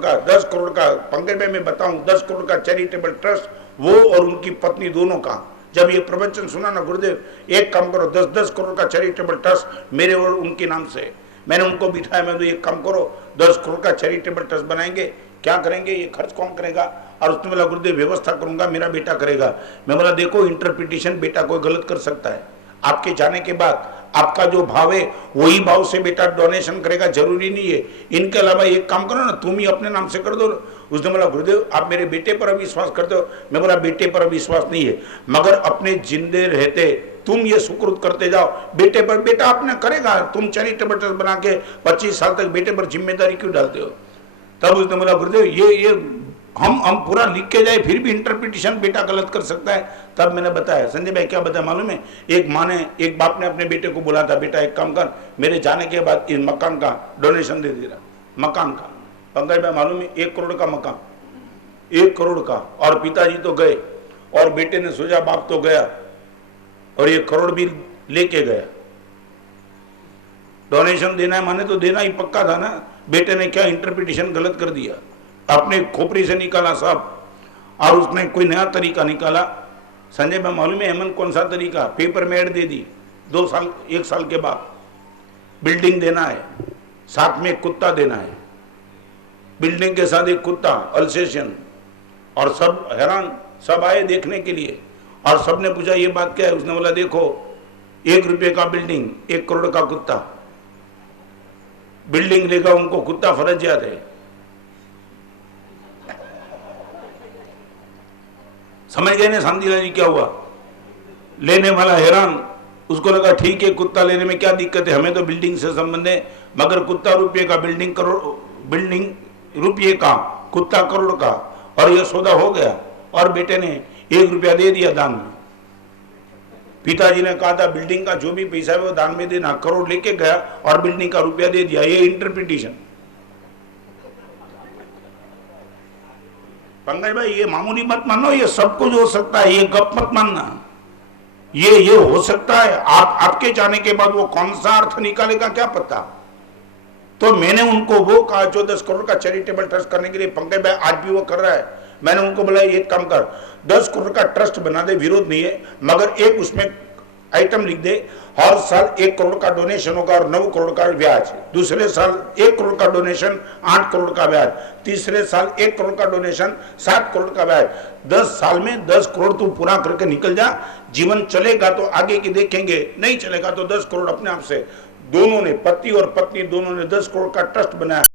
का पंकज भाई मैं बताऊं 10 करोड़ का चैरिटेबल ट्रस्ट, वो और उनकी पत्नी दोनों का। जब ये प्रवचन सुना ना, गुरुदेव एक काम करो 10-10 करोड़ का चैरिटेबल ट्रस्ट मेरे और उनके नाम से। मैंने उनको बिठाया, मैं तो एक काम करो 10 करोड़ का चैरिटेबल ट्रस्ट बनाएंगे, क्या करेंगे, ये खर्च कौन करेगा? और उसने बोला गुरुदेव व्यवस्था करूंगा, मेरा बेटा करेगा। मैं बोला देखो इंटरप्रिटेशन बेटा कोई गलत कर सकता है, आपके जाने के बाद आपका जो भाव है वही भाव से बेटा डोनेशन करेगा, जरूरी नहीं है। इनके अलावा एक काम करो ना, तुम ही अपने नाम से कर दो। उसने बोला गुरुदेव आप मेरे बेटे पर अविश्वास करते हो। मैं बोला बेटे पर अविश्वास नहीं है, मगर अपने जिंदे रहते तुम ये सुकृत करते जाओ, बेटे पर बेटा अपने करेगा। तुम चैरिटेबल ट्रस्ट बना के 25 साल तक बेटे पर जिम्मेदारी क्यों डालते हो? तब उसने बोला गुरुदेव ये हम पूरा लिख के जाए फिर भी इंटरप्रिटेशन बेटा गलत कर सकता है। तब मैंने बताया, संजय भाई क्या बताया मालूम है, एक बाप ने अपने बेटे को बोला था, बेटा एक काम कर, मेरे जाने के बाद इस मकान का डोनेशन दे देना। मकान का पंकज भाई मालूम है 1 करोड़ का मकान, 1 करोड़ का। और पिताजी तो गए और बेटे ने सोचा बाप तो गया और 1 करोड़ भी लेके गया। डोनेशन देना है माने तो देना ही पक्का था ना। बेटे ने क्या इंटरप्रिटेशन गलत कर दिया, अपने खोपड़ी से निकाला सब, और उसने कोई नया तरीका निकाला। संजय भाई मालूम है हेमंत कौन सा तरीका? पेपर में ऐड दे दी, 2 साल 1 साल के बाद बिल्डिंग देना है, साथ में एक कुत्ता देना है, बिल्डिंग के साथ एक कुत्ता अल्सेशन। और सब हैरान, सब आए देखने के लिए और सबने पूछा ये बात क्या है? उसने बोला देखो 1 रुपये का बिल्डिंग, 1 करोड़ का कुत्ता। बिल्डिंग लेगा उनको, कुत्ता फर्जियात है। समझ गए ना शांतिलाल जी क्या हुआ? लेने वाला हैरान, उसको लगा ठीक है कुत्ता लेने में क्या दिक्कत है, हमें तो बिल्डिंग से संबंध है, मगर कुत्ता रुपये का, बिल्डिंग रुपये का, कुत्ता करोड़ का। और यह सौदा हो गया और बेटे ने 1 रुपया दे दिया दान में। पिताजी ने कहा था बिल्डिंग का जो भी पैसा है वो दान में देना, करोड़ लेके गया और बिल्डिंग का रुपया दे दिया। ये इंटरप्रिटेशन। पंकज भाई ये मामूली मत मानो, ये सब कुछ हो सकता है, ये गप मत मानना। ये हो सकता है, आपके जाने के बाद वो कौन सा अर्थ निकालेगा क्या पता। तो मैंने उनको वो कहा जो 10 करोड़ का चैरिटेबल ट्रस्ट करने के लिए, पंकज भाई आज भी वो कर रहा है। मैंने उनको बोला एक काम कर, 10 करोड़ का ट्रस्ट बना दे, विरोध नहीं है, मगर एक उसमें आइटम लिख दे, हर साल 1 करोड़ का डोनेशन होगा और 9 करोड़ का ब्याज। दूसरे साल 1 करोड़ का डोनेशन, 8 करोड़ का ब्याज। तीसरे साल 1 करोड़ का डोनेशन, 7 करोड़ का ब्याज। 10 साल में 10 करोड़ तू पूरा करके निकल जा। जीवन चलेगा तो आगे की देखेंगे, नहीं चलेगा तो 10 करोड़ अपने आप से। दोनों ने, पति और पत्नी दोनों ने 10 करोड़ का ट्रस्ट बनाया।